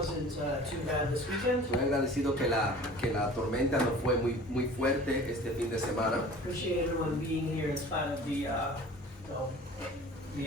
wasn't too bad this weekend. Estoy agradecido que la tormenta no fue muy fuerte este fin de semana. Appreciate everyone being here in spite of the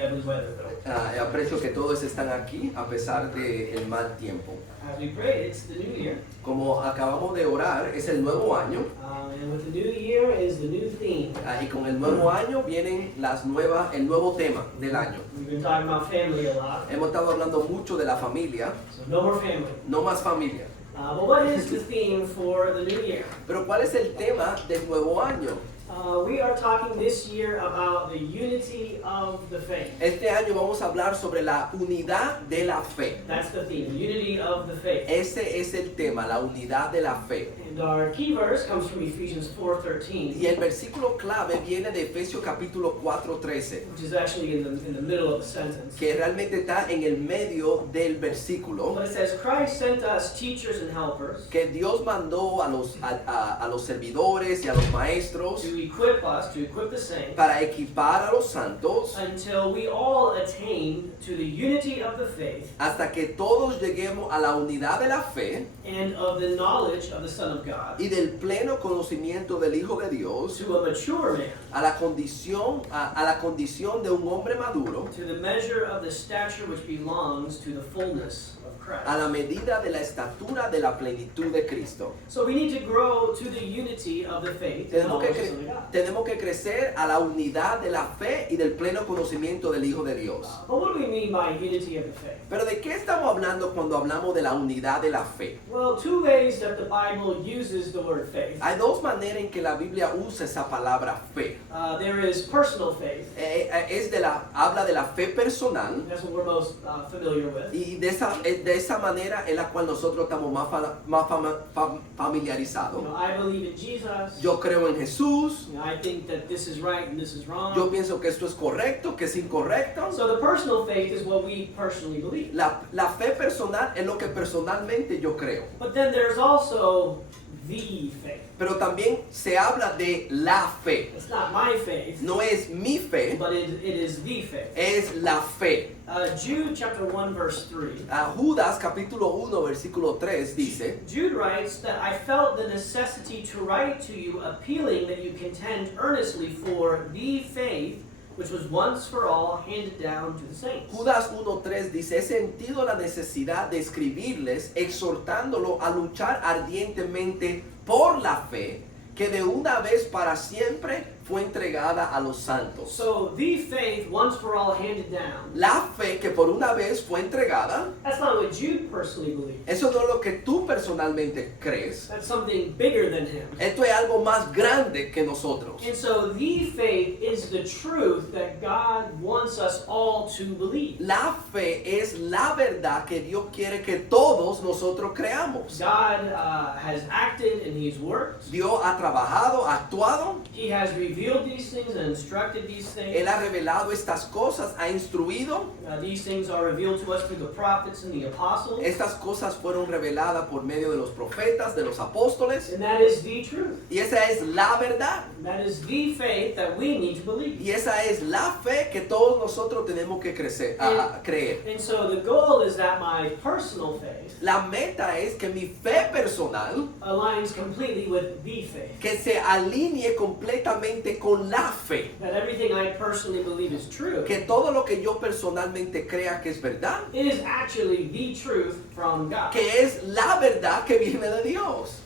ugly weather, though. Aprecio que todos están aquí a pesar del mal tiempo. As we pray, it's the new year. Como acabamos de orar, es el nuevo año. And with the new year is the new theme. Y con el nuevo año vienen el nuevo tema del año. We've been talking about family a lot. Hemos estado hablando mucho de la familia. So no more family. No más familia. But what is the theme for the new year? Pero ¿cuál es el tema del nuevo año? We are talking this year about the unity of the faith. Este año vamos a hablar sobre la unidad de la fe. That's the theme, the unity of the faith. Ese es el tema, la unidad de la fe. And our key verse comes from Ephesians 4:13. Y el versículo clave viene de Efesios capítulo 4:13, Which is actually in the middle of the sentence. que realmente está en el medio del versículo, But it says, Christ sent us teachers and helpers que Dios mandó a los servidores y a los maestros to equip us, to equip the saints, para equipar a los santos until we all attain to the unity of the faith hasta que todos lleguemos a la unidad de la fe and of the knowledge of the Son of God, y del pleno conocimiento del Hijo de Dios, to a mature man, a la condición de un hombre maduro, to the measure of the stature which belongs to the fullness of Christ. a la medida de la estatura de la plenitud de Cristo. So we need to grow to the unity of the faith and knowledge of the Son of God. Tenemos que crecer a la unidad de la fe y del pleno conocimiento del Hijo de Dios. But what do we mean by unity of the faith? Pero ¿de qué estamos hablando cuando hablamos de la unidad de la fe? Well, two ways that the Bible uses the word faith. Hay dos maneras en que la Biblia usa esa palabra fe. There is personal faith. Habla de la fe personal, That's what we're most familiar with. y de esa manera es la cual nosotros estamos más familiarizados. I believe in Jesus. Yo creo en Jesús, I think that this is right and this is wrong. yo pienso que esto es correcto, que es incorrecto. So the personal faith is what we personally believe. La fe personal es lo que personalmente yo creo. But then there's also the faith. Pero también se habla de la fe. It's not my faith, No es mi fe, but it is the faith. es la fe. Jude chapter 1 verse 3. Judas capítulo 1 versículo 3 dice: Jude writes that I felt the necessity to write to you appealing that you contend earnestly for the faith which was once for all handed down to the saints. Judas 1:3 dice: he sentido la necesidad de escribirles exhortándolo a luchar ardientemente por la fe que de una vez para siempre fue entregada a los santos. So the faith once for all handed down. La fe que por una vez fue entregada, That's not what Jude personally believes. eso no es lo que tú personalmente crees. That's something bigger than him. Esto es algo más grande que nosotros. And so the faith is the truth that God wants us all to believe. La fe es la verdad que Dios quiere que todos nosotros creamos. God has acted and He's worked. Dios ha trabajado, ha actuado. He has revealed these things and instructed these things. Él ha revelado estas cosas, ha instruido. These things are revealed to us through the prophets and the apostles. Estas cosas fueron reveladas por medio de los profetas, de los apóstoles. And that is the truth. Y esa es la verdad. That is the faith that we need to believe. Y esa es la fe que todos nosotros tenemos que creer. And so the goal is that my personal faith La meta es que mi fe personal aligns completely with the faith. que se alinee completamente con la fe. That everything I personally believe is true Que todo lo que yo personalmente crea que es verdad, is actually the truth from God. que es la verdad que viene de Dios.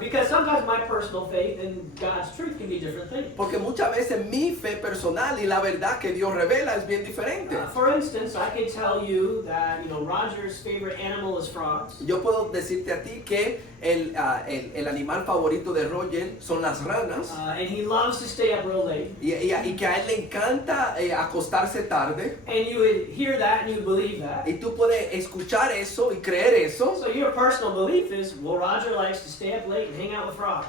Because sometimes my personal faith and God's truth can be different things. Porque muchas veces mi fe personal y la verdad que Dios revela es bien diferente. For instance, I could tell you that Roger's favorite animal is frogs. Yo puedo decirte a ti que el animal favorito de Roger son las ranas. And he loves to stay up real late. Y que a él le encanta acostarse tarde. And you would hear that and you believe that. Y tú puedes escuchar eso y creer eso. So your personal belief is, well, Roger likes to stay stay up late and hang out with frogs.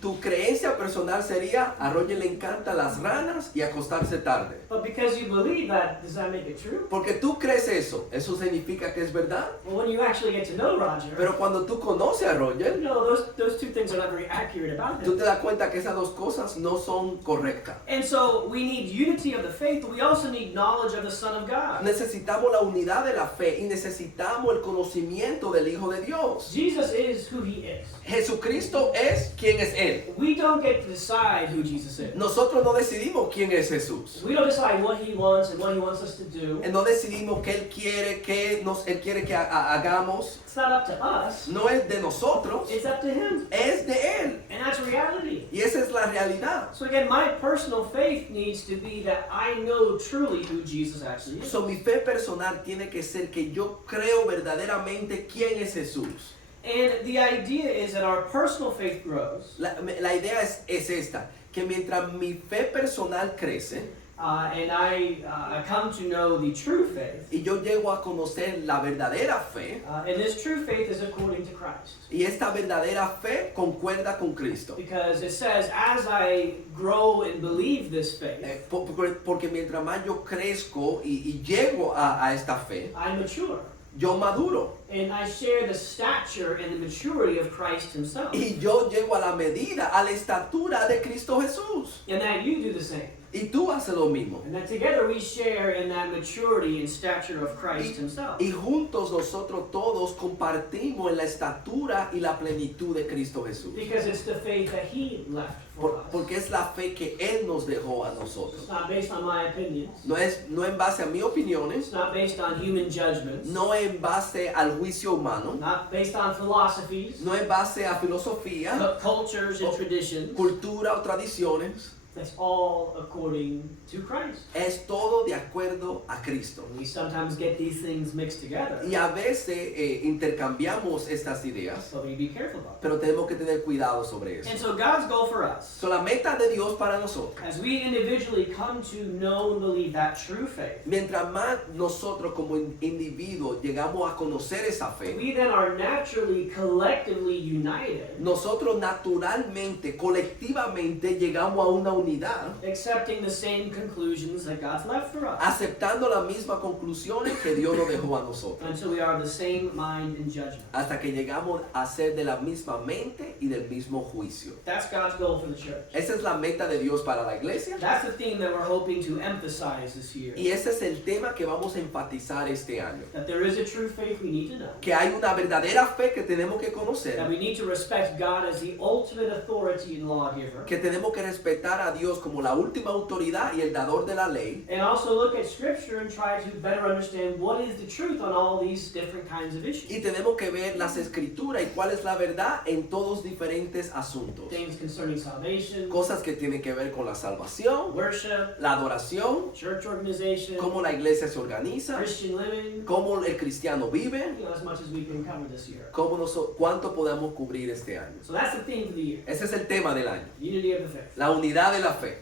Tu creencia personal sería, a Roger le encantan las ranas y acostarse tarde. But because you believe that, does that make it true? Porque tú crees eso significa que es verdad. Well, when you actually get to know Roger, Pero cuando tú conoces a Roger, you know those two things are not very accurate about tú him. te das cuenta que esas dos cosas no son correctas. And so we need unity of the faith, but we also need knowledge of the Son of God. Necesitamos la unidad de la fe y necesitamos el conocimiento del Hijo de Dios. Jesus is who he is. Jesucristo es quien es Él. We don't get to decide who Jesus is. Nosotros no decidimos quién es Jesús. We don't decide what he wants and what he wants us to do. No decidimos qué Él quiere que hagamos. It's not up to us. No es de nosotros, It's up to him. es de Él. And that's reality. Y esa es la realidad. So again, my personal faith needs to be that I know truly who Jesus actually is. So, mi fe personal tiene que ser que yo creo verdaderamente quién es Jesús. And the idea is that our personal faith grows, La idea es esta, que mientras mi fe personal crece and I come to know the true faith, y yo llego a conocer la verdadera fe, and this true faith is according to Christ. y esta verdadera fe concuerda con Cristo. Because it says, as I grow and believe this faith, Porque mientras más yo crezco y llego a esta fe, I mature. yo maduro. And I share the stature and the maturity of Christ himself. Y yo llego a la medida, a la estatura de Cristo Jesús. And that you do the same. Y tú haces lo mismo. And that together we share in that maturity and stature of Christ himself. Y juntos nosotros todos compartimos en la estatura y la plenitud de Cristo Jesús. Because it's the faith that he left for us. Porque es la fe que Él nos dejó a nosotros. It's not based on my opinions. No en base a mis opiniones, It's not based on human judgments. no en base al juicio humano, Not based on philosophies, no en base a filosofía, cultures, and traditions. cultura o tradiciones. It's all according to Christ. Es todo de acuerdo a Cristo. And we sometimes get these things mixed together. Y a veces intercambiamos estas ideas, So we be careful about it. pero tenemos que tener cuidado sobre eso. And so God's goal for us, So, la meta de Dios para nosotros, as we individually come to know and believe that true faith, mientras más nosotros como individuos llegamos a conocer esa fe, we then are naturally, collectively united, nosotros naturalmente, colectivamente llegamos a una unidad, accepting the same conclusions that God's left for us, aceptando las mismas conclusiones que Dios nos dejó a nosotros, until we are of the same mind and judgment. hasta que llegamos a ser de la misma mente y del mismo juicio. That's God's goal for the church. Esa es la meta de Dios para la iglesia. That's the theme that we're hoping to emphasize this year. Y ese es el tema que vamos a enfatizar este año. That there is a true faith we need to know. Que hay una verdadera fe que tenemos que That conocer. we need to respect God as the ultimate authority and lawgiver. Que tenemos que respetar a Dios como la última autoridad y el dador de la ley. And also look at Scripture and try to better understand what is the truth on all these different kinds of issues. Y tenemos que ver las escrituras y cuál es la verdad en todos diferentes asuntos. Things concerning salvation, Cosas que tienen que ver con la salvación, worship, la adoración, church organization, cómo la iglesia se organiza, Christian living, cómo el cristiano vive, as much as we can cover this year. cuánto podemos cubrir este año. So that's the theme for the year. Ese es el tema del año, Unity of the faith. la unidad de la fe.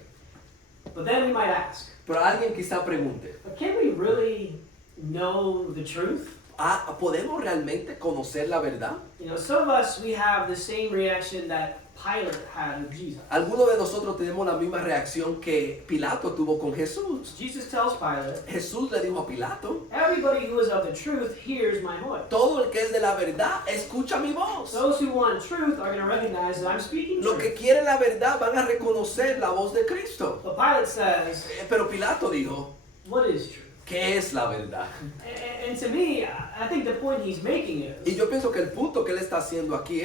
But then we might ask, Pero alguien quizá pregunte, but can we really know the truth? ¿podemos realmente conocer la verdad? You know, some of us, we have the same reaction that Pilate had with Jesus. Algunos de nosotros tenemos la misma reacción que Pilato tuvo con Jesús. Jesus tells Pilate, Jesús le dijo a Pilato, everybody who is of the truth hears my voice. todo el que es de la verdad, escucha mi voz. Those who want truth are going to recognize that I'm speaking Los que truth. quieren la verdad van a reconocer la voz de Cristo. But Pilate says, Pero Pilato dijo, what is truth? ¿qué es la verdad? And to me, I think the point he's making Y is, yo pienso que el punto que él está haciendo aquí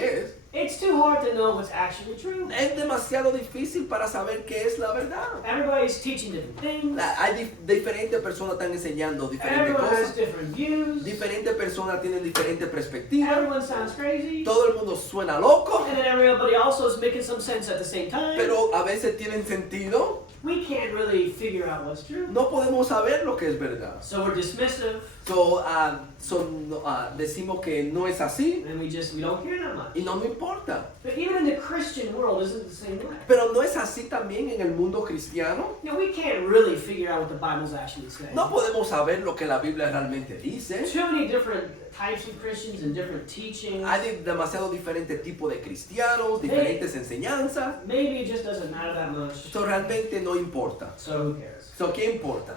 it's too hard to know what's actually true. es demasiado difícil para saber qué es la verdad. Everybody's teaching different things. Hay diferentes personas están enseñando diferentes Everyone has cosas. different views. Diferentes personas tienen diferentes perspectivas. Everyone sounds crazy. Todo el mundo suena loco, And then everybody also is making some sense at the same time. pero a veces tienen sentido. We can't really figure out what's true. No podemos saber lo que es verdad. So we're dismissive, Decimos que no es así and we don't care that much. y no nos importa. But even in the Christian world, isn't it the same way? Pero no es así también en el mundo cristiano. You know, we can't really figure out what the Bible's actually saying. No podemos saber lo que la Biblia realmente dice. Too many different types of Christians and different teachings. Hay demasiado diferentes tipos de cristianos, diferentes enseñanzas. Maybe it just doesn't matter that much. Esto realmente no importa. So who cares? ¿Qué importa?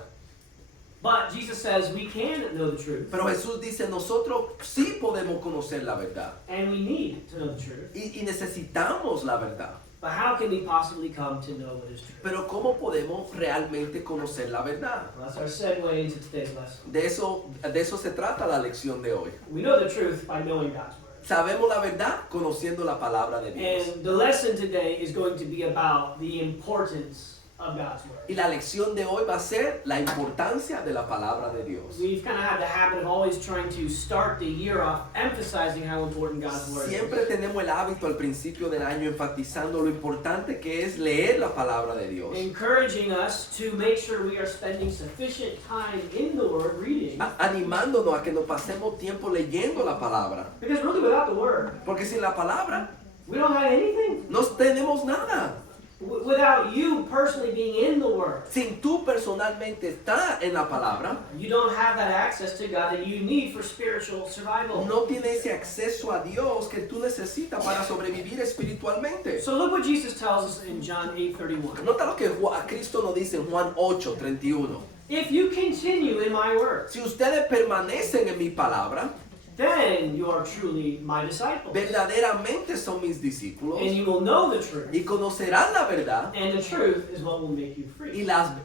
But Jesus says we can know the truth. Pero Jesús dice, nosotros sí podemos conocer la verdad. And we need to know the truth. Y necesitamos la verdad. But how can we possibly come to know what is true? Pero ¿cómo podemos realmente conocer la verdad? Well, that's our segue into today's lesson. De eso se trata la lección de hoy. We know the truth by knowing God's word. Sabemos la verdad conociendo la palabra de Dios. And the lesson today is going to be about the importance of God's word. Y la lección de hoy va a ser la importancia de la palabra de Dios. We've kind of had the habit of always trying to start the year off emphasizing how important God's word Siempre is. tenemos el hábito al principio del año enfatizando lo importante que es leer la palabra de Dios. Encouraging us to make sure we are spending sufficient time in the word reading. Animándonos a que nos pasemos tiempo leyendo la palabra. Because really without the word, Porque sin la palabra we don't have anything. no tenemos nada. Without you personally being in the word, Sin tú personalmente estar en la palabra, you don't have that access to God that you need for spiritual survival. no tienes ese acceso a Dios que tú necesitas para sobrevivir espiritualmente. So look what Jesus tells us in John 8:31. Nota lo que Cristo nos dice en Juan 8:31. If you continue in my word, Si ustedes permanecen en mi palabra, then you are truly my disciples. verdaderamente son mis discípulos And you will know the truth. y conocerán la verdad And the truth is what will make you free. y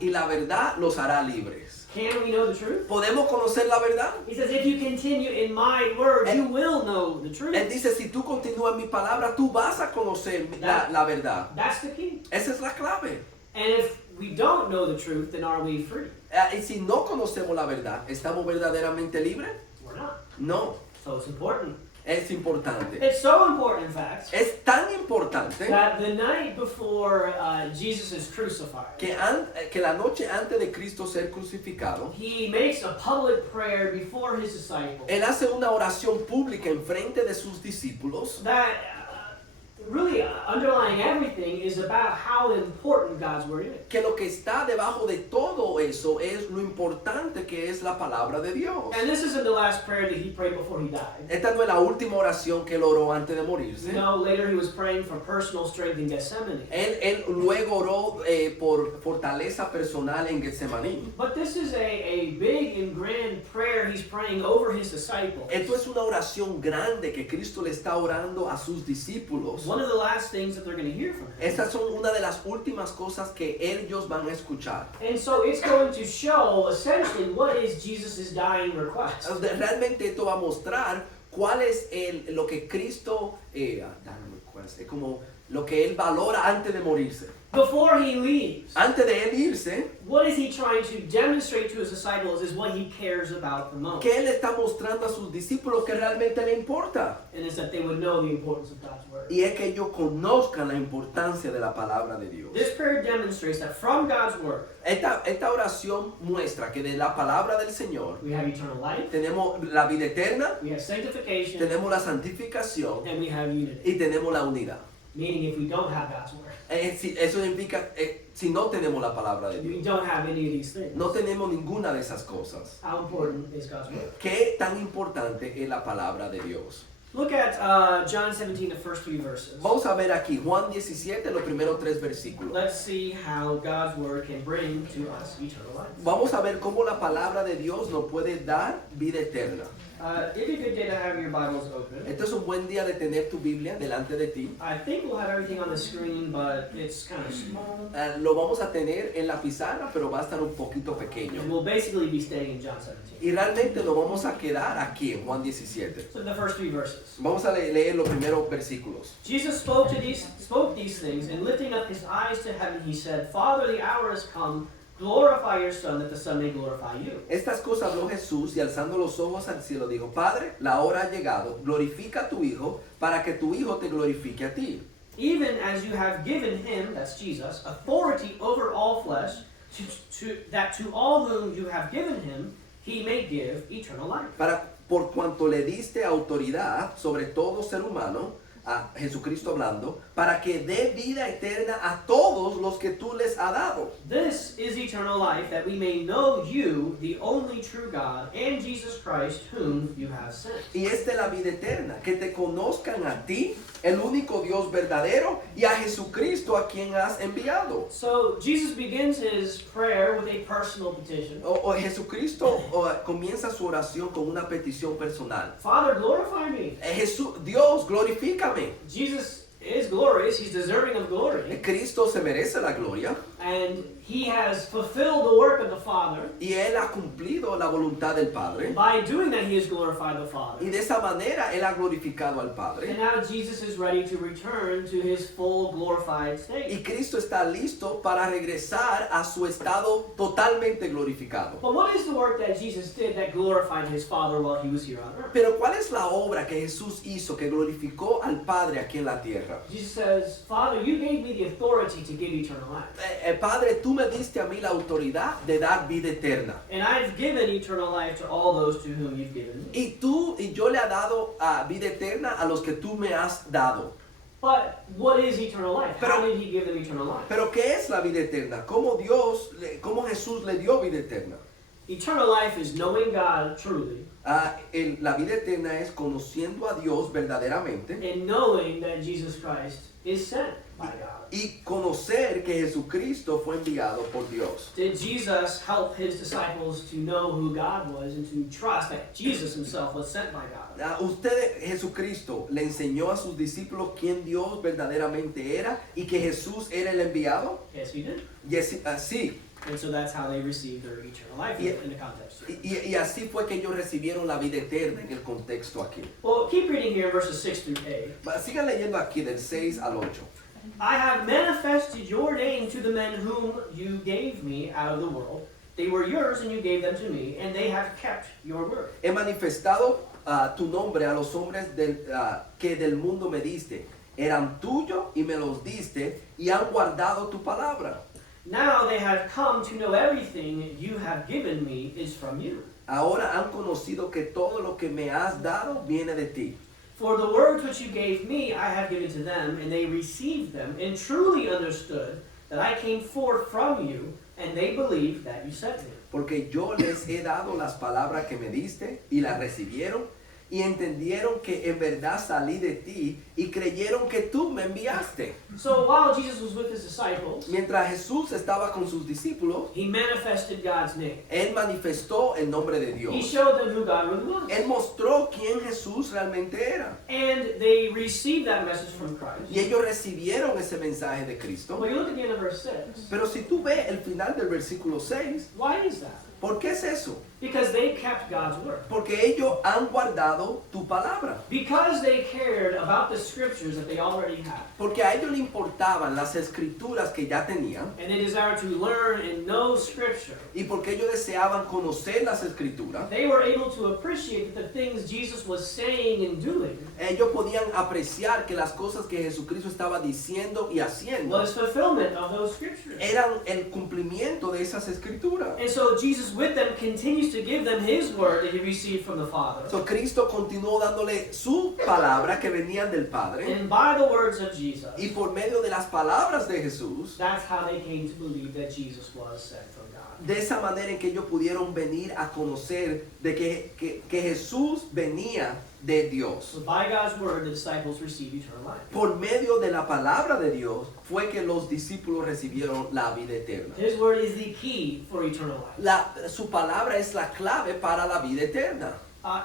la verdad los hará libres. Can we know the truth? ¿Podemos conocer la verdad? He says, if you continue in my word, you will know the truth. Él dice, si tú continúas en mi palabra, tú vas a conocer la verdad. That's the key. Esa es la clave. And if we don't know the truth, then are we free? Y si no conocemos la verdad, ¿estamos verdaderamente libres? We're not. No, So it's important. es importante. It's so important, in fact, Es tan importante that the night before Jesus is crucified, que la noche antes de Cristo ser crucificado, he makes a public prayer before his disciples Él hace una oración pública en frente de sus discípulos that really underlying everything is about how important God's word is. que lo que está debajo de todo eso es lo importante que es la palabra de Dios. And this isn't the last prayer that he prayed before he died. Esta no es la última oración que él oró antes de morirse. No, later he was praying for personal strength in Gethsemane. Él luego oró por fortaleza personal en Getsemaní. But this is a big and grand prayer he's praying over his disciples. Esto es una oración grande que Cristo le está orando a sus discípulos. One of the last things that they're going to hear from him. Estas son una de las últimas cosas que ellos van a escuchar. And so it's going to show essentially what is Jesus' dying request. Realmente esto va a mostrar cuál es lo que Cristo, como lo que él valora antes de morirse. Before he leaves, Antes de él irse, what is he trying to demonstrate to his disciples is what he cares about the most. ¿qué él está mostrando a sus discípulos que realmente le importa? And it's that they would know the importance of God's word. Y es que ellos conozcan la importancia de la palabra de Dios. This prayer demonstrates that from God's word, Esta oración muestra que de la palabra del Señor we have eternal life, tenemos la vida eterna, we have sanctification, tenemos la santificación and we have unity. y tenemos la unidad. Meaning if we don't have God's word, Eso significa, si no tenemos la palabra de we Dios, don't have any of these things. no tenemos ninguna de esas cosas. How important is God's word? ¿Qué tan importante es la palabra de Dios? Look at John 17, the first 3 verses. Vamos a ver aquí Juan 17, los primeros 3 versículos. Let's see how God's word can bring to us eternal life. Vamos a ver cómo la palabra de Dios nos puede dar vida eterna. It'd be a good day to have your Bibles open. Este es un buen día de tener tu Biblia delante de ti. I think we'll have everything on the screen, but it's kind of small. Lo vamos a tener en la pizarra, pero va a estar un poquito pequeño. And we'll basically be staying in John 17. Y realmente nos vamos a quedar aquí en Juan 17. So the first 3 verses. Vamos a leer los primeros versículos. Jesus spoke these things, and lifting up his eyes to heaven, he said, Father, the hour has come. Glorify your Son, that the Son may glorify you. Estas cosas habló Jesús y alzando los ojos al cielo dijo, Padre, la hora ha llegado, glorifica a tu Hijo, para que tu Hijo te glorifique a ti. Even as you have given him, that's Jesus, authority over all flesh, that to all whom you have given him, he may give eternal life. Por cuanto le diste autoridad sobre todo ser humano, a Jesucristo hablando, para que dé vida eterna a todos los que tú les has dado. This is eternal life, that we may know you, the only true God, and Jesus Christ, whom you have sent. Y esta es la vida eterna, que te conozcan a ti, el único Dios verdadero, y a Jesucristo a quien has enviado. So Jesus begins his prayer with a personal petition. Jesucristo comienza su oración con una petición personal. Father, glorify me. Dios, glorifícame. Jesus is glorious. He's deserving of glory. Cristo se merece la gloria. And he has fulfilled the work of the Father. Y Él ha cumplido la voluntad del Padre. By doing that, he has glorified the Father. Y de esa manera Él ha glorificado al And Padre. now Jesus is ready to return to his full glorified Y state. Cristo está listo para regresar a su estado totalmente glorificado. But what is the work that Jesus did that glorified his Father while he was here on earth? Pero ¿cuál es la obra que Jesús hizo que glorificó al Padre aquí en la tierra? Jesus says, Father, you gave me the authority to give eternal life. Padre, tú me diste a mí la autoridad de dar vida eterna. And I've given eternal life to all those to whom you've given me. Y yo le he dado vida eterna a los que tú me has dado. But what is eternal life? How Pero- did he give them eternal life? Pero ¿qué es la vida eterna? ¿Cómo Jesús le dio vida eterna? Eternal life is knowing God truly La vida eterna es conociendo a Dios verdaderamente and knowing that Jesus Christ is sent by God. y conocer que Jesucristo fue enviado por Dios. Did Jesus help his disciples to know who God was and to trust that Jesus himself was sent by God? Jesucristo, le enseñó a sus discípulos quién Dios verdaderamente era y que Jesús era el enviado. Yes, he did. Sí, And so that's how they received their eternal life in the context. y así fue que ellos recibieron la vida eterna en el contexto aquí. Well, keep reading here verses 6 through 8. Sigan leyendo aquí del 6 al 8. I have manifested your name to the men whom you gave me out of the world. They were yours and you gave them to me, and they have kept your word. He manifestado tu nombre a los hombres que del mundo me diste. Eran tuyos y me los diste y han guardado tu palabra. Now they have come to know everything you have given me is from you. Ahora han conocido que todo lo que me has dado viene de ti. For the words which you gave me I have given to them, and they received them, and truly understood that I came forth from you, and they believed that you sent me. Porque yo les he dado las palabras que me diste y las recibieron y entendieron que en verdad salí de ti y creyeron que tú me enviaste. So while Jesus was with his disciples, Mientras Jesús estaba con sus discípulos, he manifested God's name. Él manifestó el nombre de He Dios. showed them who God really was. Él mostró quién Jesús realmente era. And they received that message from Christ. Y ellos recibieron ese mensaje de Cristo. Well, you look at the end of verse 6. Pero si tú ves el final del versículo 6, Why is that? ¿por qué es eso? Because they kept God's word. Porque ellos han guardado tu palabra. Because they cared about the scriptures that they already had. Porque a ellos le importaban las escrituras que ya tenían. And they desired to learn and know scripture. Y porque ellos deseaban conocer las escrituras. They were able to appreciate that the things Jesus was saying and doing Ellos podían apreciar que las cosas que Jesucristo estaba diciendo y haciendo was fulfillment of those scriptures. eran el cumplimiento de esas escrituras. And so Jesus with them continues to give them his word that he received from the Father. So, Cristo continuó dándole su palabra que venían del Padre. And by the words of Jesus, Y por medio de las palabras de Jesús, that's how they came to believe that Jesus was sent from God. de esa manera en que ellos pudieron venir a conocer de que Jesús venía de Dios. So by God's word, the disciples received eternal life. Por medio de la palabra de Dios fue que los discípulos recibieron la vida eterna. His word is the key for eternal life. Su palabra es la clave para la vida eterna.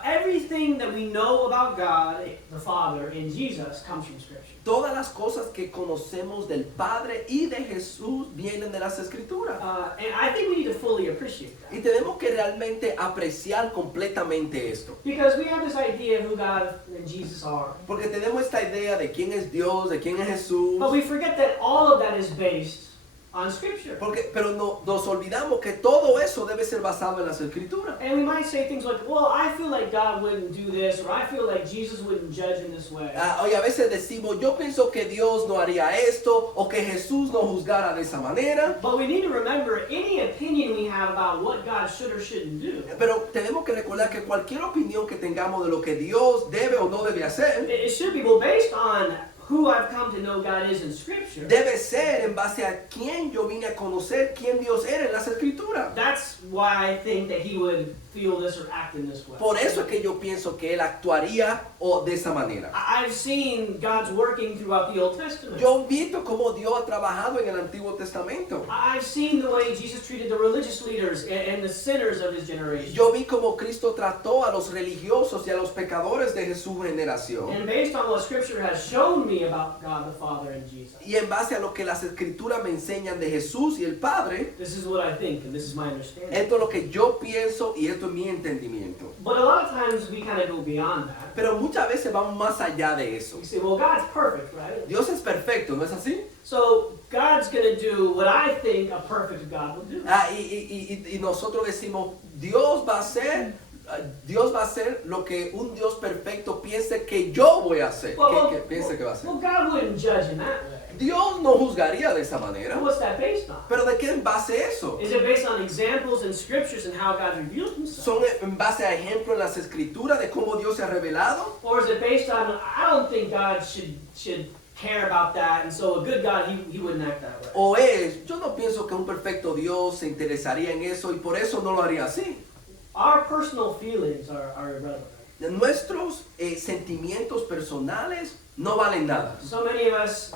Everything that we know about God, the Father, and Jesus comes from Scripture. Todas las cosas que conocemos del Padre y de Jesús vienen de las Escrituras. And I think we need to fully appreciate Y that. tenemos que realmente apreciar completamente esto. Because we have this idea of who God and Jesus are. Porque tenemos esta idea de quién es Dios, de quién es Jesús. But we forget that all of that is based on Scripture. Pero no, nos olvidamos que todo eso debe ser basado en las escrituras. And we might say things like, well, I feel like God wouldn't do this, or I feel like Jesus wouldn't judge in this way. Hoy a veces decimos, yo pienso que Dios no haría esto o que Jesús no juzgara de esa manera. But we need to remember, any opinion we have about what God should or shouldn't do, Pero tenemos que recordar que cualquier opinión que tengamos de lo que Dios debe o no debe hacer, it should be, well, based on who I've come to know God is in Scripture. debe ser en base a quién yo vine a conocer quién Dios era en las escrituras. That's why I think that he would feel this or act in this way. Por eso es que yo pienso que Él actuaría de esa manera. I've seen God's working throughout the Old Testament. Yo he visto cómo Dios ha trabajado en el Antiguo Testamento. I've seen the way Jesus treated the religious leaders and the sinners of his generation. Yo vi cómo Cristo trató a los religiosos y a los pecadores de su generación. And based on what Scripture has shown me about God the Father and Jesus, Y en base a lo que las escrituras me enseñan de Jesús y el Padre, this is what I think and this is my understanding. esto es lo que yo pienso y esto es mi entendimiento. But a lot of times we kind of go beyond that. Pero muchas veces vamos más allá de eso. We say, well, God's perfect, right? Dios es perfecto, ¿no es así? So God's going to do what I think a perfect God will do. Y nosotros decimos, Dios va a hacer lo que un Dios perfecto piense que yo voy a hacer, que piense que va a hacer. Well, God wouldn't judge in that way. Dios no juzgaría de esa manera. What's that based on? ¿Pero de qué en base eso? Is it based on examples in Scriptures and how God revealed himself? ¿Son en base a ejemplos en las escrituras de cómo Dios se ha revelado? Or is it based on, I don't think God should care about that, and so a good God, he wouldn't act that way. ¿O es, yo no pienso que un perfecto Dios se interesaría en eso y por eso no lo haría así? Our personal feelings are irrelevant. Nuestros sentimientos personales no valen nada. So many of us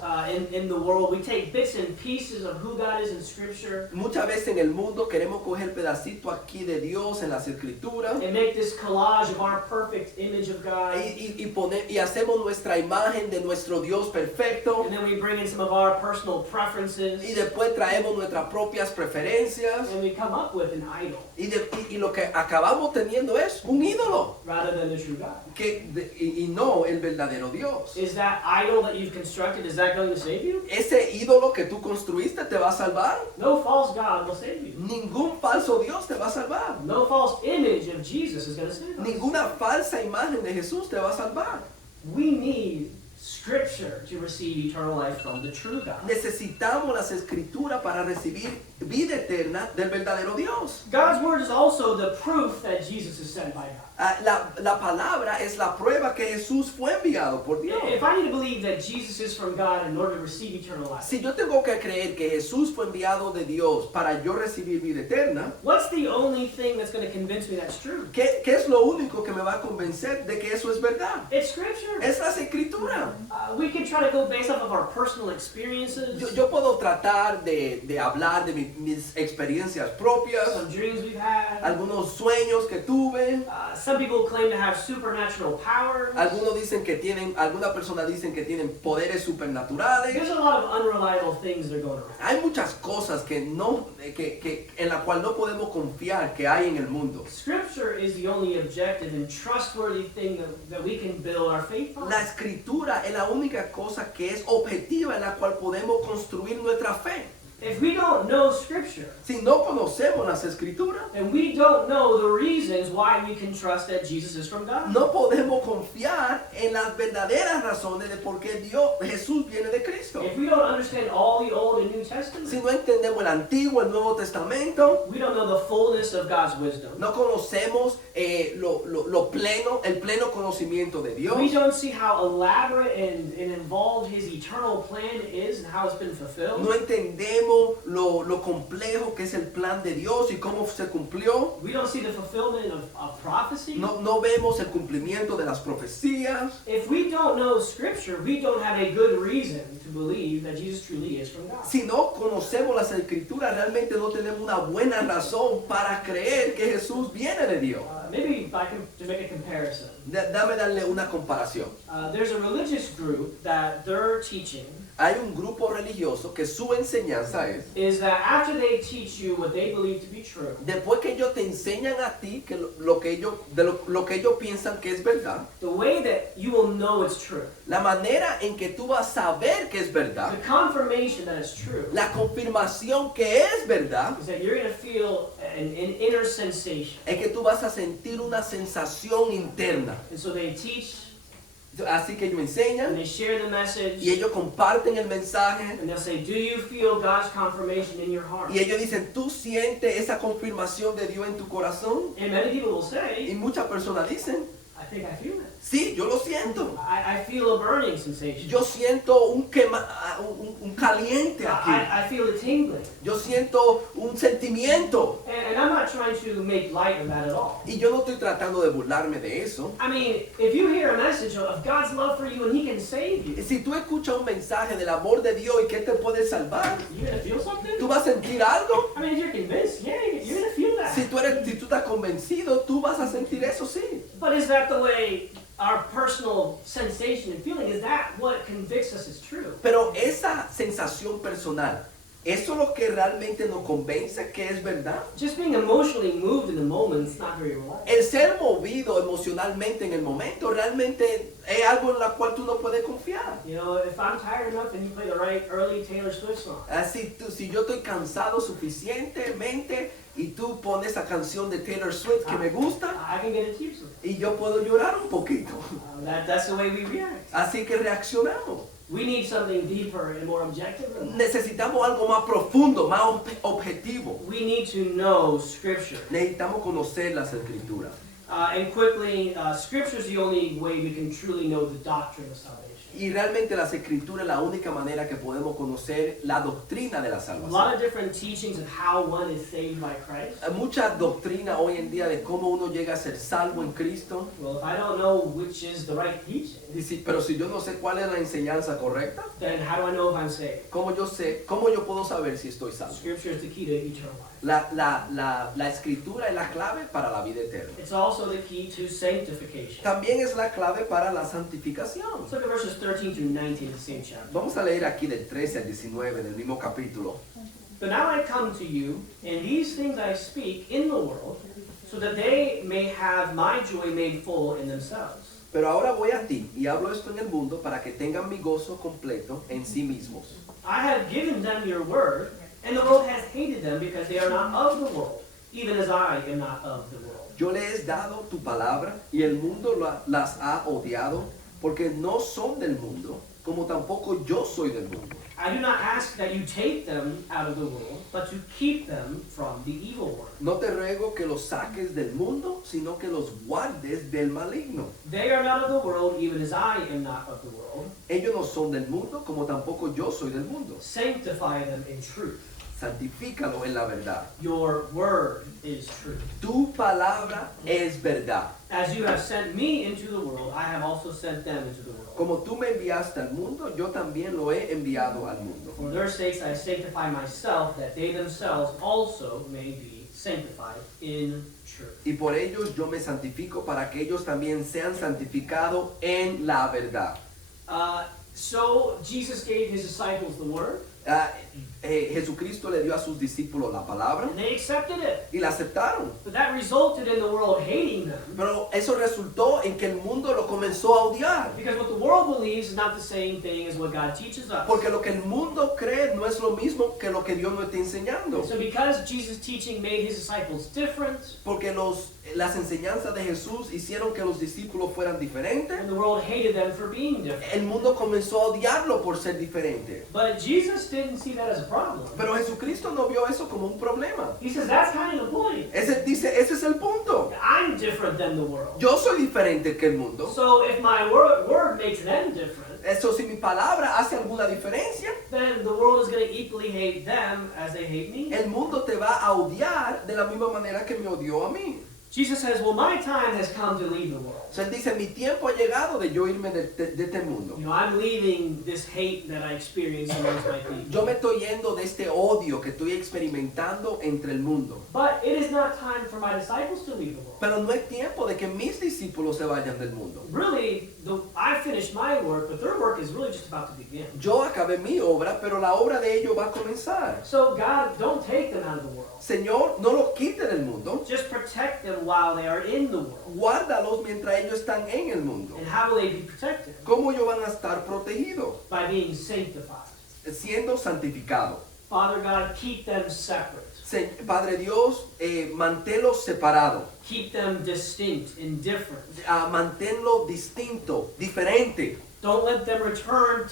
in the world, we take bits and pieces of who God is in Scripture Muchas veces en el mundo queremos coger pedacito aquí de Dios en las escrituras and make this collage of our perfect image of God. y hacemos nuestra imagen de nuestro Dios perfecto And then we bring in some of our personal preferences, y después traemos nuestras propias preferencias and we come up with an idol y lo que acabamos teniendo es un ídolo rather than the true God. y no el verdadero Dios. Is that idol that you've constructed, is that going to save you? Ese ídolo que tú construiste te va a salvar. No false God will save you. Ningún falso Dios te va a salvar. No false image of Jesus is going to save us. Ninguna falsa imagen de Jesús te va a salvar. We need Scripture to receive eternal life from the true God. Necesitamos las escrituras para recibir vida eterna del verdadero Dios. God's word is also the proof that Jesus is sent by God. La palabra es la prueba que Jesús fue enviado por Dios. If I need to believe that Jesus is from God in order to receive eternal life, Si yo tengo que creer que Jesús fue enviado de Dios para yo recibir vida eterna, what's the only thing that's going to convince me that's true? ¿qué es lo único que me va a convencer de que eso es verdad? It's Scripture. Es las escrituras. We can try to go based off of our personal experiences, Yo puedo tratar de hablar de mis experiencias propias, some dreams we've had. algunos sueños que tuve. Some people claim to have supernatural powers. Algunas personas dicen que tienen poderes supernaturales. There's a lot of unreliable things that are going around. Hay muchas cosas en la cual no podemos confiar que hay en el mundo. Scripture is the only objective and trustworthy thing that we can build our faith on. La escritura es la única cosa que es objetiva en la cual podemos construir nuestra fe. If we don't know Scripture, Si no conocemos las escrituras, and we don't know the reasons why we can trust that Jesus is from God, no podemos confiar en las verdaderas razones de por qué Jesús viene de Cristo. if we don't understand all the Old and New Testament, Si no entendemos el Antiguo, el Nuevo Testamento, we don't know the fullness of God's wisdom. no conocemos el pleno conocimiento de Dios. We don't see how elaborate and involved His eternal plan is and how it's been fulfilled. No entendemos lo complejo que es el plan de Dios y cómo se cumplió. We don't see the fulfillment of prophecy. No vemos el cumplimiento de las profecías. If we don't know Scripture, we don't have a good reason to believe that Jesus truly is from God. Si no conocemos las escrituras, realmente no tenemos una buena razón para creer que Jesús viene de Dios. To make a comparison. Dame darle una comparación. There's a religious group that their teaching Hay un grupo religioso que su enseñanza es, is that after they teach you what they believe to be true, después que ellos te enseñan a ti que lo que ellos piensan que es verdad, the way that you will know it's true, la manera en que tú vas a saber que es verdad, the confirmation that it's true, la confirmación que es verdad, is that you're going to feel an inner sensation. es que tú vas a sentir una sensación interna. And so they teach Así que ellos and enseñan they share the message, y ellos comparten el mensaje and they'll say, do you feel God's confirmation in your heart? y ellos dicen, ¿tú sientes esa confirmación de Dios en tu corazón? And many people will Y say, muchas personas dicen, I think I feel it. sí, yo lo siento. I feel a burning sensation. Yo siento un caliente aquí. I feel a tingling. Yo siento un sentimiento. And I'm not trying to make light of that at all. Y yo no estoy tratando de burlarme de eso. I mean, if you hear a message of God's love for you and He can save you, Si tú escuchas un mensaje del amor de Dios y que Él te puede salvar, you're going to feel something? ¿tú vas a sentir algo? I mean, if you're convinced, yeah, you're going to feel that. Si tú estás convencido, tú vas a sentir eso, sí. But is that the way our personal sensation and feeling, is that what convicts us is true? Pero esa sensación personal, ¿eso es lo que realmente nos convence que es verdad? Just being emotionally moved in the moment is not very reliable. El ser movido emocionalmente en el momento realmente es algo en lo cual tú no puedes confiar. You know, if I'm tired enough and you play the right early Taylor Swift song, Si yo estoy cansado suficientemente y tú pones esa canción de Taylor Swift que me gusta I can get a tears. y yo puedo llorar un poquito. That's the way we react. Así que reaccionamos. We need something deeper and more objective than that. Necesitamos algo más profundo, más objetivo. We need to know Scripture. Necesitamos conocer las escrituras. And quickly, Scripture is the only way we can truly know the doctrine of salvation. Y realmente las escrituras es la única manera que podemos conocer la doctrina de la A lot salvación. of different teachings of how one is saved by Christ. Hay mucha doctrina hoy en día de cómo uno llega a ser salvo en Cristo. Well, if I don't know which is the right teaching, Pero si yo no sé cuál es la enseñanza correcta, then how do I know if I'm saved? ¿cómo yo puedo saber si estoy salvo? Scripture is the key to eternal life. La escritura es la clave para la vida eterna. It's also the key to sanctification. También es la clave para la santificación. Let's look at verses 13 through 19 of the same chapter. Vamos a leer aquí del 13 al 19 del mismo capítulo. But now I come to you, and these things I speak in the world, so that they may have my joy made full in themselves. Pero ahora voy a ti y hablo esto en el mundo para que tengan mi gozo completo en sí mismos. I have given them your word, and the world has hated them because they are not of the world, even as I am not of the world. Yo les he dado tu palabra y el mundo las ha odiado porque no son del mundo, como tampoco yo soy del mundo. I do not ask that you take them out of the world, but to keep them from the evil one. No te ruego que los saques del mundo, sino que los guardes del maligno. They are not of the world, even as I am not of the world. Ellos no son del mundo, como tampoco yo soy del mundo. Sanctify them in truth. Santifícalo en la verdad. Your word is truth. Tu palabra es verdad. As you have sent me into the world, I have also sent them into the world. Como tú me enviaste al mundo, yo también lo he enviado al mundo. For their sakes I sanctify myself, that they themselves also may be sanctified in truth. Y por ellos yo me santifico para que ellos también sean santificados en la verdad. So Jesus gave his disciples the word, Jesucristo le dio a sus discípulos la palabra and they accepted it. y la aceptaron. But that resulted in the world hating them, Pero eso resultó en que el mundo lo comenzó a odiar. because what the world believes is not the same thing as what God teaches us. Porque lo que el mundo cree no es lo mismo que lo que Dios nos está enseñando. So because Jesus' teaching made his disciples different, Porque las enseñanzas de Jesús hicieron que los discípulos fueran diferentes. and the world hated them for being different. El mundo comenzó a odiarlo por ser diferente. But Jesus didn't see that as a problem. Pero Jesucristo no vio eso como un problema. He says that's kind of the point. Ese es el punto. I'm different than the world. Yo soy diferente que el mundo. So if my word makes them different, Eso si mi palabra hace alguna diferencia, then the world is going to equally hate them as they hate me. el mundo te va a odiar de la misma manera que me odió a mí. Jesus says, well, my time has come to leave the world. O sea, él dice, mi tiempo ha llegado de yo irme de este mundo. You know, I'm leaving this hate that I experience amongst my people. Yo me estoy yendo de este odio que estoy experimentando entre el mundo. But it is not time for my disciples to leave the world. Pero no es tiempo de que mis discípulos se vayan del mundo. Really, I finished my work, but their work is really just about to begin. Yo acabé mi obra, pero la obra de ellos va a comenzar. So God, don't take them out of the world. Señor, no los quite del mundo. Just protect them while they are in the world. Guárdalos mientras ellos están en el mundo. And how will they be protected? ¿Cómo ellos van a estar protegidos? By being sanctified. Siendo santificados. Father God, keep them separate. Padre Dios, manténlos separados. Keep them distinct and different. Manténlo distinto, diferente. Don't let them return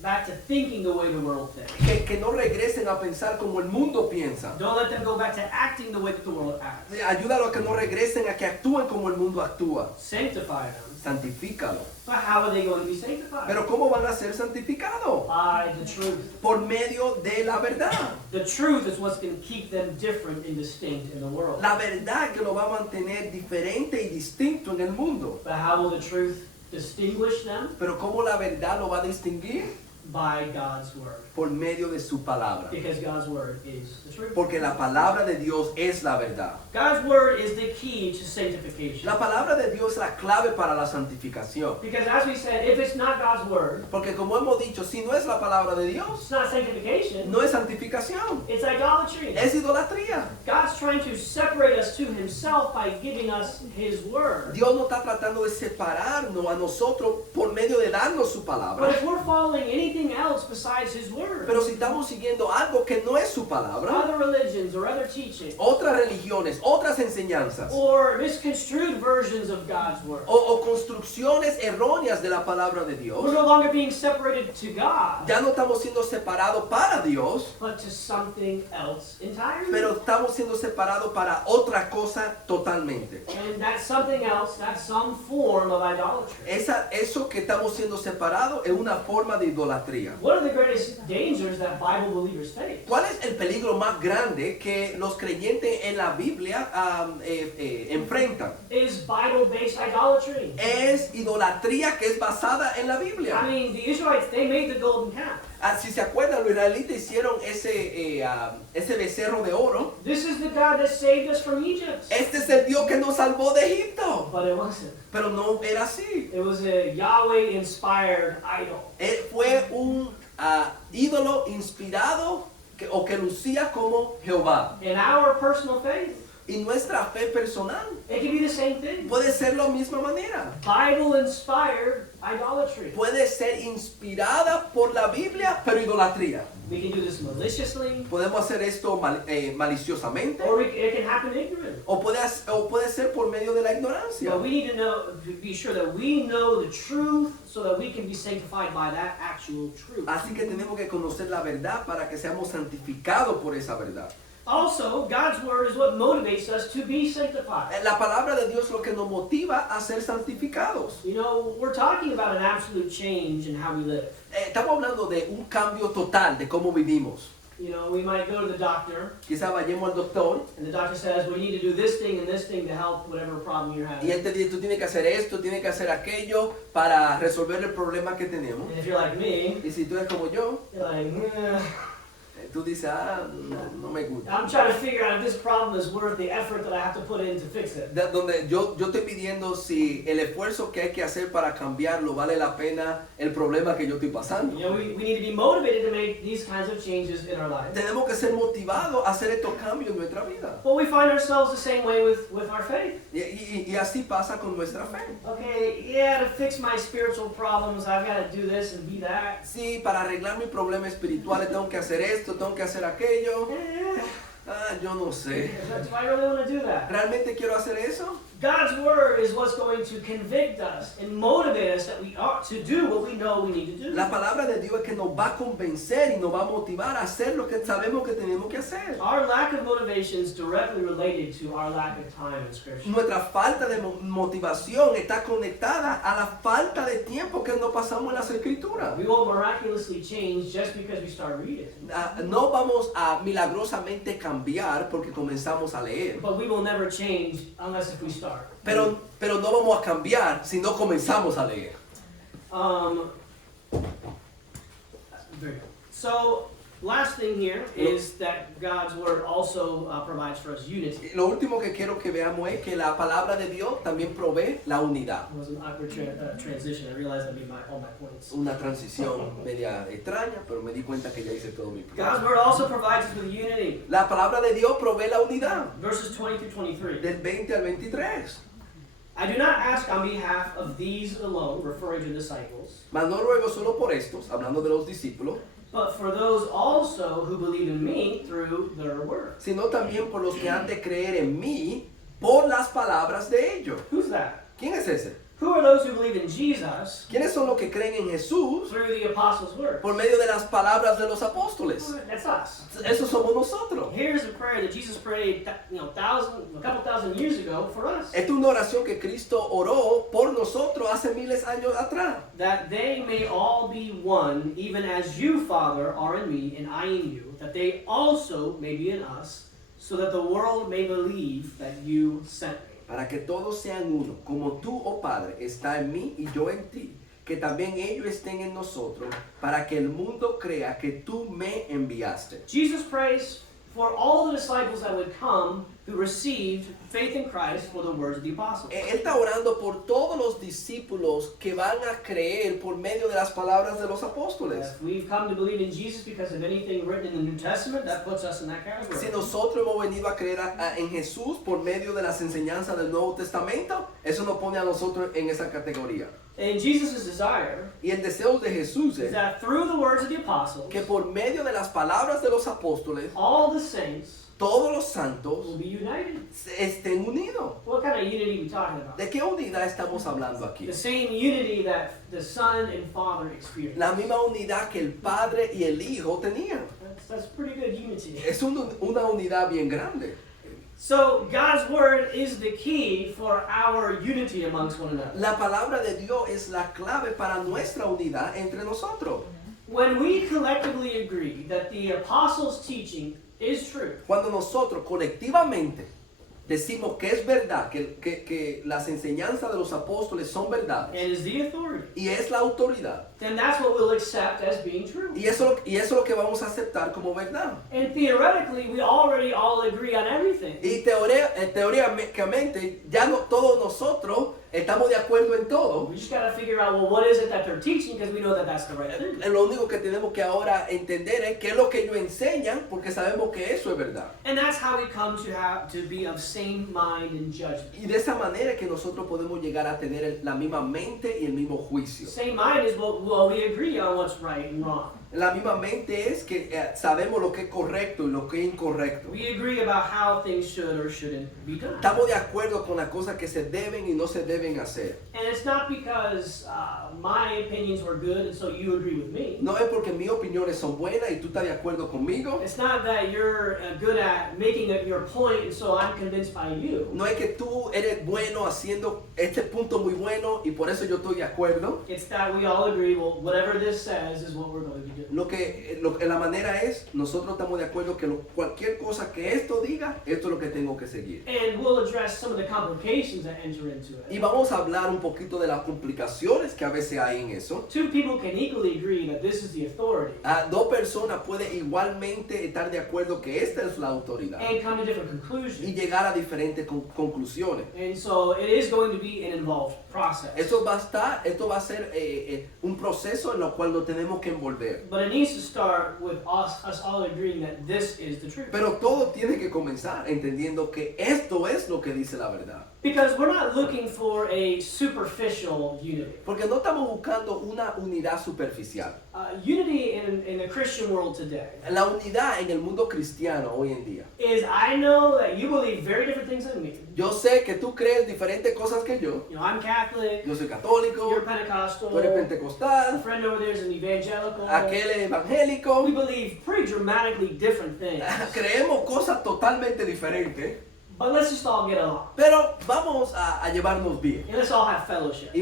back to thinking the way the world thinks. Que no regresen a pensar como el mundo piensa. Don't let them go back to acting the way that the world acts. Ayúdalo a que no regresen a que actúen como el mundo actúa. Sanctify them. Santifícalo. But how are they going to be sanctified? Pero ¿cómo van a ser santificados? By the truth. Por medio de la verdad. The truth is what's going to keep them different and distinct in the world. La verdad que lo va a mantener diferente y distinto en el mundo. But how will the truth distinguish them? Pero ¿cómo la verdad lo va a distinguir? By God's word. Por medio de su palabra. Because God's word is the truth. Porque la palabra de Dios es la verdad. God's word is the key to sanctification. La palabra de Dios es la clave para la santificación. Because as we said, if it's not God's word, Porque como hemos dicho, si no es la palabra de Dios, it's not sanctification, no es santificación, it's idolatry. es idolatría. God's trying to separate us to himself by giving us his word. Dios no está tratando de separarnos a nosotros por medio de darnos su But palabra. if we're following anything else besides his word, Pero si estamos siguiendo algo que no es su palabra, other religions or other teachings, otras religiones, otras enseñanzas, or misconstrued versions of God's word, o construcciones erróneas de la palabra de Dios, we're no longer being separated to God, ya no estamos siendo separados para Dios, but to something else entirely. pero estamos siendo separados para otra cosa totalmente. And that something else, that's some form of idolatry. Eso que estamos siendo separados es una forma de idolatría. One of the greatest dangers that Bible believers face ¿Cuál es el peligro más grande que los creyentes en la Biblia enfrentan? is Bible-based idolatry. Es idolatría que es basada en la Biblia. I mean, the Israelites, they made the golden calf. Si se acuerdan, los israelitas hicieron ese becerro de oro. This is the God that saved us from Egypt. Este es el Dios que nos salvó de Egipto. But it wasn't. Pero no era así. It was a Yahweh-inspired idol. Fue un ídolo inspirado o que lucía como Jehová. In our personal faith, Y nuestra fe personal it can be the same thing. puede ser la misma manera. Bible-inspired idolatry. Puede ser inspirada por la Biblia, pero idolatría. We can do this maliciously, Podemos hacer esto maliciosamente. or it can happen ignorant. O puede ser por medio de la ignorancia. But we need to be sure that we know the truth so that we can be sanctified by that actual truth. Así que tenemos que conocer la verdad para que seamos santificados por esa verdad. Also, God's word is what motivates us to be sanctified. La palabra de Dios es lo que nos motiva a ser santificados. You know, we're talking about an absolute change in how we live. Estamos hablando de un cambio total de cómo vivimos. You know, we might go to the doctor, Quizá vayamos al doctor and the doctor says, we need to do this thing and this thing to help whatever problem you're y having. él te dice, tú tienes que hacer esto, tienes que hacer aquello para resolver el problema que tenemos. And if you're like me, Y si tú eres como yo, you're like, tú dices, no me gusta. I'm trying to figure out if this problem is worth the effort that I have to put in to fix it. Donde yo estoy pidiendo si el esfuerzo que hay que hacer para cambiarlo vale la pena el problema que yo estoy pasando. You know, we need to be motivated to make these kinds of changes in our lives. Tenemos que ser motivados a hacer estos cambios en nuestra vida. Well, we find ourselves the same way with our faith. Y así pasa con nuestra fe. Okay, yeah, to fix my spiritual problems, I've got to do this and be that. Sí, para arreglar mis problemas espirituales tengo que hacer esto, tengo que hacer aquello. Yo no sé. Do I really want to do that? ¿Realmente quiero hacer eso? God's word is what's going to convict us and motivate us that we to do what we know we need to do. La palabra de Dios es que nos va a convencer y nos va a motivar a hacer lo que sabemos que tenemos que hacer. Our lack of motivation is directly related to our lack of time in Scripture. Nuestra falta de motivación está conectada a la falta de tiempo que nos pasamos en las escrituras. We won't miraculously change just because we start reading, No vamos a milagrosamente cambiar porque comenzamos a leer. but we will never change unless if we start. Pero no vamos a cambiar si no comenzamos a leer. Very good. So, last thing here is that God's Word also provides for us unity. Lo último que quiero que veamos es que la palabra de Dios también provee la unidad. It was an awkward transition. I realized I made all my points. Una transición media extraña, pero me di cuenta que ya hice todo mi plan. God's Word also provides us with unity. La palabra de Dios provee la unidad. Verses 20 through 23. Del 20 al 23. I do not ask on behalf of these alone, referring to disciples, Mas no ruego solo por estos, hablando de los discípulos, but for those also who believe in me through their word. sino también por los que han de creer en mí por las palabras de ellos. Who's that? ¿Quién es ese? Who are those who believe in Jesus ¿Quiénes son los que creen en Jesús through the apostles' word? por medio de las palabras de los apóstoles? That's us. Esos somos nosotros. Here's a prayer that Jesus prayed, a couple thousand years ago for us. Esta es una oración que Cristo oró por nosotros hace miles de años atrás. That they may all be one, even as you, Father, are in me and I in you, that they also may be in us, so that the world may believe that you sent me. Para que todos sean uno, como tú, oh Padre, está en mí y yo en ti, que también ellos estén en nosotros, para que el mundo crea que tú me enviaste. Jesus prays for all the disciples that would come who received faith in Christ for the words of the apostles. Él está orando por todos los discípulos que van a creer por medio de las palabras de los apóstoles. If we've come to believe in Jesus because of anything written in the New Testament, that puts us in that category. Si nosotros hemos venido a creer en Jesús por medio de las enseñanzas del Nuevo Testamento, eso nos pone a nosotros en esa categoría. And Jesus' desire Y el deseo de Jesús is es that through the words of the apostles, que por medio de las palabras de los apóstoles, all the saints todos los will santos be united. estén unidos. What kind of unity are we talking about? ¿De qué unidad estamos hablando aquí? The same unity that the Son and Father experienced. La misma unidad que el Padre y el Hijo tenían. That's pretty good unity. Es una unidad bien grande. So God's word is the key for our unity amongst one another. La palabra de Dios es la clave para nuestra unidad entre nosotros. When we collectively agree that the apostles' teaching is true, Cuando nosotros colectivamente decimos que es verdad, que las enseñanzas de los apóstoles son verdades and is the authority, y es la autoridad, then that's what we'll accept as being true. y eso es lo que vamos a aceptar como verdad. And theoretically, we already all agree on everything. Y teóricamente ya no todos nosotros estamos de acuerdo en todo. We just got to figure out, well, what is it that they're teaching, because we know that that's the right thing. Lo único que tenemos que ahora entender es qué es lo que ellos enseñan, porque sabemos que eso es verdad. And that's how we come to have to be of same mind and judgment. Y de esa manera es que nosotros podemos llegar a tener la misma mente y el mismo juicio. Same mind is well, we agree on what's right and wrong. La misma mente es que sabemos lo que es correcto y lo que es incorrecto. We agree about how things should or shouldn't be done. Estamos de acuerdo con las cosas que se deben y no se deben hacer. And it's not because my opinions were good and so you agree with me. No es porque mis opiniones son buenas y tú estás de acuerdo conmigo. It's not that you're good at making your point and so I'm convinced by you. No es que tú eres bueno haciendo este punto muy bueno y por eso yo estoy de acuerdo. It's that we all agree, well, whatever this says is what we're going to do. La manera es, nosotros estamos de acuerdo que cualquier cosa que esto diga, esto es lo que tengo que seguir. And we'll address some of the complications that enter into it. Y vamos a hablar un poquito de las complicaciones que a veces hay en eso. Two people can equally agree that this is the authority Dos personas pueden igualmente estar de acuerdo que esta es la autoridad and come to different y conclusions. llegar a diferentes conclusiones. And so it is going to be an involved process. Esto va a ser un proceso en el cual nos tenemos que envolver. But it needs to start with us all agreeing that this is the truth. Pero todo tiene que comenzar entendiendo que esto es lo que dice la verdad. Because we're not looking for a superficial unity. Porque no estamos buscando una unidad superficial. Unity in the Christian world today La unidad en el mundo cristiano hoy en día. is I know that you believe very different things than me. Yo sé que tú crees diferentes cosas que yo. You know, I'm Catholic, Yo soy católico, you're Pentecostal, tú eres a pentecostal, friend over there is an evangelical. aquel es evangélico. We believe pretty dramatically different things. Creemos cosas totalmente diferentes, But let's just all get along. pero vamos a llevarnos bien. And let's all have fellowship. Y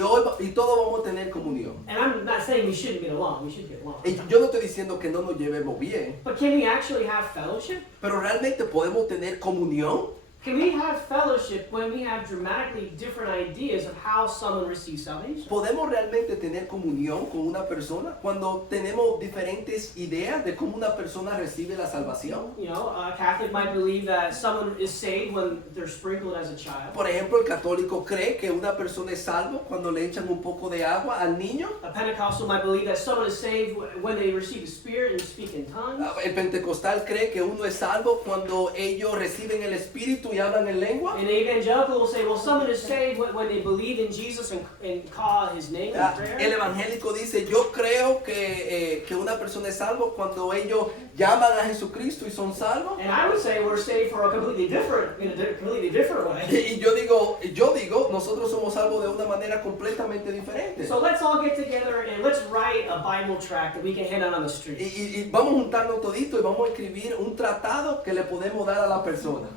todos vamos a tener comunión. And I'm not saying we shouldn't get along, we should get along. Y yo no estoy diciendo que no nos llevemos bien, But can we actually have fellowship? pero realmente podemos tener comunión. Can we have fellowship when we have dramatically different ideas of how someone receives salvation? ¿Podemos realmente tener comunión con una persona cuando tenemos diferentes ideas de cómo una persona recibe la salvación? You know, a Catholic might believe that someone is saved when they're sprinkled as a child. Por ejemplo, el católico cree que una persona es salvo cuando le echan un poco de agua al niño. A Pentecostal might believe that someone is saved when they receive the Spirit and speak in tongues. El pentecostal cree que uno es salvo cuando ellos reciben el Espíritu y hablan en lengua. And the evangelical will say, well, someone is saved when they believe in Jesus and call His name in El prayer. evangélico dice, yo creo que una persona es salvo cuando ellos llaman a Jesucristo y son salvos. And I would say we're saved for a completely different, in a completely different way. Y yo digo, nosotros somos salvos de una manera completamente diferente. So let's all get together and let's write a Bible tract that we can hand out on the street. Y vamos a juntarnos todito y vamos a escribir un tratado que le podemos dar a la persona.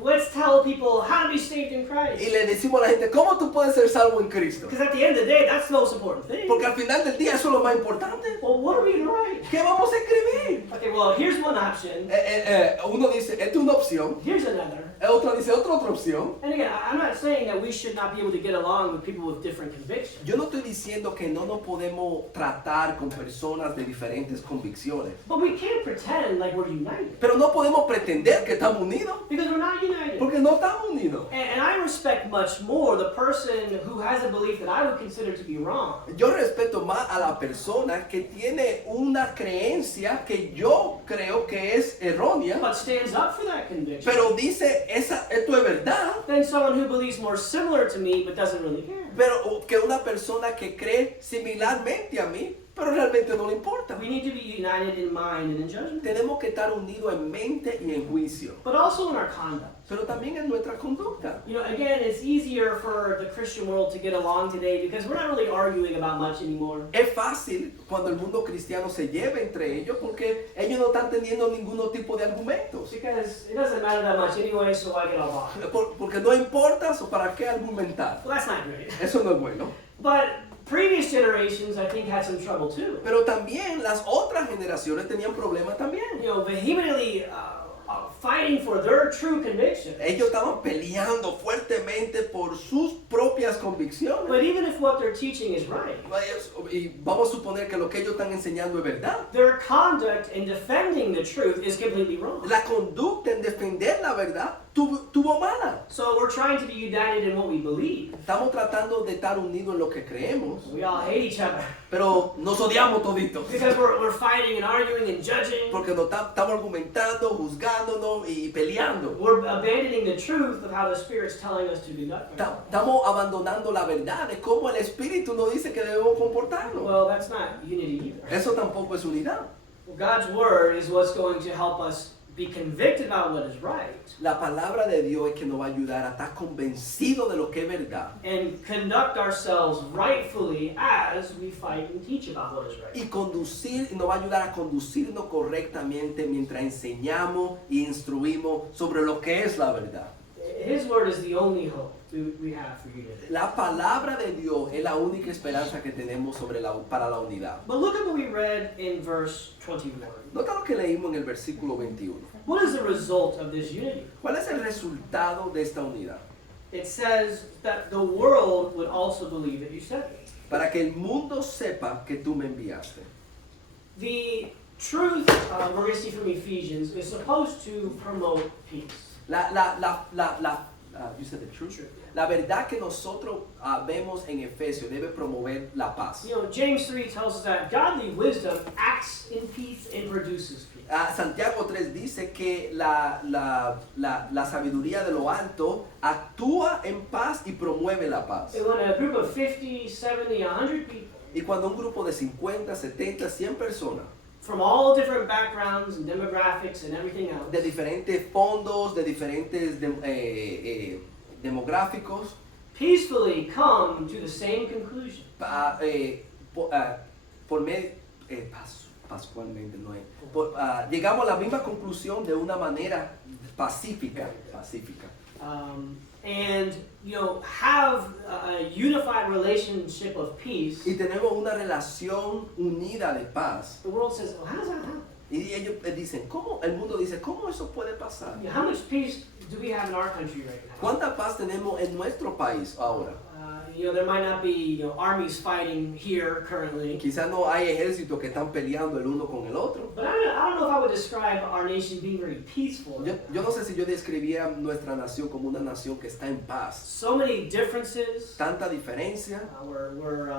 Let's tell people how to be saved in Y Christ. le decimos a la gente, ¿cómo tú puedes ser salvo en Cristo? Because at the end of the day, that's the most important thing. Porque al final del día eso es lo más importante. Well, what are we going to write? ¿Qué vamos a escribir? Okay, well, here's one option. Uno dice, esta es una opción. Here's another. Otro dice, otra opción. And again, I'm not saying that we should not be able to get along with people with different convictions. Yo no estoy diciendo que no nos podemos tratar con personas de diferentes convicciones. But we can't pretend like we're united. Pero no podemos pretender que estamos unidos. Because we're not united. Porque no estamos unidos. And I respect much more the person who has a belief that I would consider to be wrong. Yo respeto más a la persona que tiene una creencia que yo creo que es errónea, But stands up for that conviction. pero dice, esto es verdad, Than someone who believes more similar to me but doesn't really care. pero que una persona que cree similarmente a mí, pero realmente no le importa. We need to be united in mind and in judgment. Tenemos que estar unidos en mente y en juicio, But also in our conduct. pero también en nuestra conducta. You know, again, it's easier for the Christian world to get along today because we're not really arguing about much anymore. Es fácil cuando el mundo cristiano se lleva entre ellos porque ellos no están teniendo ningún tipo de argumentos. Because it doesn't matter that much anyway, so why get all bothered? Porque no importa, ¿o para qué argumentar? Well, that's not great. Eso no es bueno. But previous generations, I think, had some trouble too. Pero también las otras generaciones tenían problemas también. You know, vehemently fighting for their true conviction. Ellos estaban peleando fuertemente por sus propias convicciones. But even if what they're teaching is right, Y vamos a suponer que lo que ellos están enseñando es verdad. their conduct in defending the truth is completely wrong. La conducta en defender la verdad tuvo mala. So we're trying to be united in what we believe. Estamos tratando de estar unidos en lo que creemos, We all hate each other pero nos odiamos toditos. because we're fighting and arguing and judging. Porque nos estamos argumentando, juzgándonos y peleando. We're abandoning the truth of how the Spirit's telling us to conduct ourselves. Estamos abandonando la verdad de cómo el Espíritu nos dice que debemos comportarnos. Well, that's not unity either. Eso tampoco es unidad. Well, God's Word is what's going to help us be convicted about what is right La palabra de Dios es que nos va a ayudar a estar convencidos de lo que es verdad and conduct ourselves rightfully as we fight and teach about what is right. y nos va a ayudar a conducirnos correctamente mientras enseñamos y instruimos sobre lo que es la verdad. His Word is the only hope we have for unity. La palabra de Dios es la única esperanza que tenemos para la unidad. But look at what we read in verse 21. Nota lo que leímos en el versículo 21. What is the result of this unity? ¿Cuál es el resultado de esta unidad? It says that the world would also believe that you sent me. Para que el mundo sepa que tú me enviaste. The truth, we're going to see from Ephesians, is supposed to promote peace. You said the truth. True. La verdad que nosotros vemos en Efesios debe promover la paz. You know, James 3 tells us that godly wisdom acts in peace and produces peace. Santiago 3 dice que la sabiduría de lo alto actúa en paz y promueve la paz. And when a group of 50, 70, 100 people Y cuando un grupo de 50, 70, 100 personas from all different backgrounds and demographics and everything else de diferentes fondos, de diferentes demográficos, peacefully come to the same conclusion. Por medio, pascualmente no es, llegamos a la misma conclusión de una manera pacífica. And you know, have a unified relationship of peace. Y tenemos una relación unida de paz. The world says, well, how does that happen? Y ellos dicen, ¿cómo? El mundo dice, ¿cómo eso puede pasar? You know, how much peace do we have in our country right now? ¿Cuánta paz tenemos en nuestro país ahora? You know, there might not be, you know, armies fighting here currently. Quizás no hay ejércitos que están peleando el uno con el otro. But I don't know if I would describe our nation being very peaceful. Yo no sé si yo describiría nuestra nación como una nación que está en paz. So many differences. Tanta diferencia. We're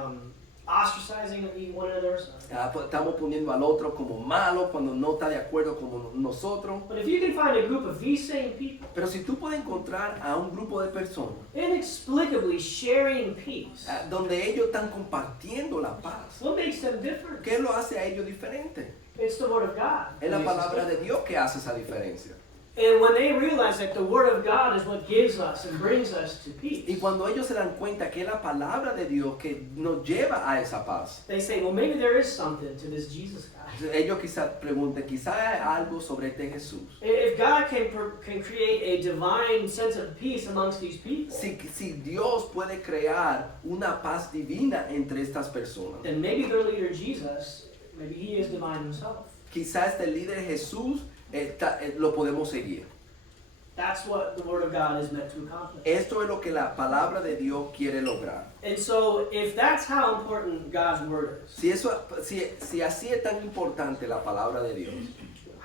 ostracizing one another. So. Estamos poniendo al otro como malo cuando no está de acuerdo con nosotros. But if you can find a group of these same people, Pero si tú puedes encontrar a un grupo de personas inexplicably sharing peace, donde ellos están compartiendo la paz, what makes them different? ¿qué lo hace a ellos diferente? It's the Word of God. Es la palabra de Dios que hace esa diferencia. And when they realize that the Word of God is what gives us and brings us to peace, Y cuando ellos se dan cuenta que es la palabra de Dios que nos lleva a esa paz, they say, well, maybe there is something to this Jesus guy. ellos quizás pregunten, quizás hay algo sobre este Jesús. If God can create a divine sense of peace amongst these people, Si Dios puede crear una paz divina entre estas personas, then maybe their leader Jesus, maybe he is divine himself. quizás este líder Jesús lo podemos seguir. That's what the Word of God is meant to accomplish. Esto es lo que la palabra de Dios quiere lograr. And so, if that's how important God's Word is, Si así es tan importante la palabra de Dios,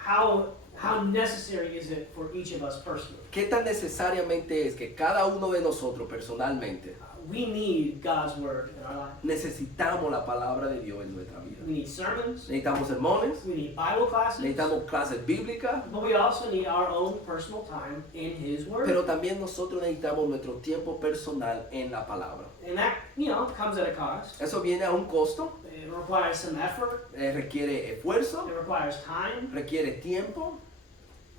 how necessary is it for each of us personally? ¿qué tan necesariamente es que cada uno de nosotros personalmente We need God's Word in our life. necesitamos la palabra de Dios en nuestra vida? We need sermons, Necesitamos sermones, we need Bible classes, necesitamos clases bíblicas, but we also need our own personal time in His Word. pero también nosotros necesitamos nuestro tiempo personal en la palabra. And that, you know, comes at a cost. Eso viene a un costo, It requires some effort, requiere esfuerzo, it requires time. requiere tiempo,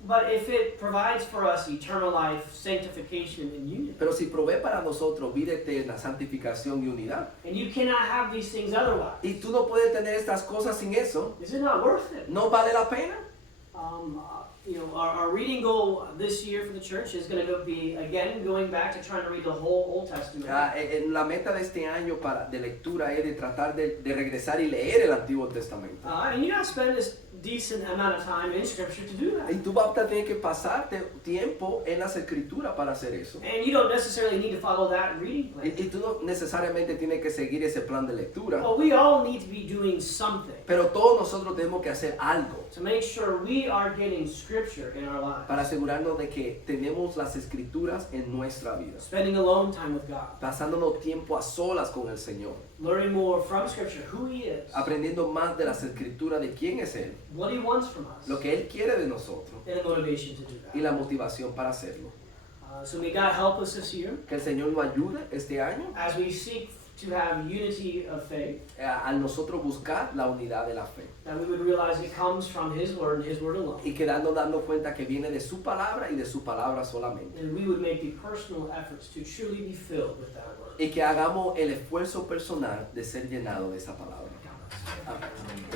But if it provides for us eternal life, sanctification, and unity, pero si provee para nosotros vida eterna, santificación y unidad, and you cannot have these things otherwise, y tú no puedes tener estas cosas sin eso, is it not worth it? ¿no vale la pena? You know, our reading goal this year for the church is going to be, again, going back to trying to read the whole Old Testament. La meta de este año de lectura es de tratar de regresar y leer el Antiguo Testamento. And you got to spend this decent amount of time in Scripture to do that. Y tú vas a tener que pasarte tiempo en las escrituras para hacer eso. And you don't necessarily need to follow that reading plan. Y tú no necesariamente tienes que seguir ese plan de lectura, But we all need to be doing something pero todos nosotros tenemos que hacer algo to make sure we are getting Scripture in our lives. para asegurarnos de que tenemos las escrituras en nuestra vida, Spending alone time with God. pasándonos tiempo a solas con el Señor, Learning more from Scripture, who He is, aprendiendo más de las escrituras de quién es Él, what He wants from us, lo que Él quiere de nosotros and the motivation to do y that. la motivación para hacerlo. So may God help us this year Que el Señor nos ayude este año as we seek to have unity of faith, al nosotros buscar la unidad de la fe that we would realize it comes from His Word and His Word alone. y quedarnos dando cuenta que viene de su palabra y de su palabra solamente, And we would make the personal efforts to truly be filled with that Word. y que hagamos el esfuerzo personal de ser llenado de esa palabra. Amén.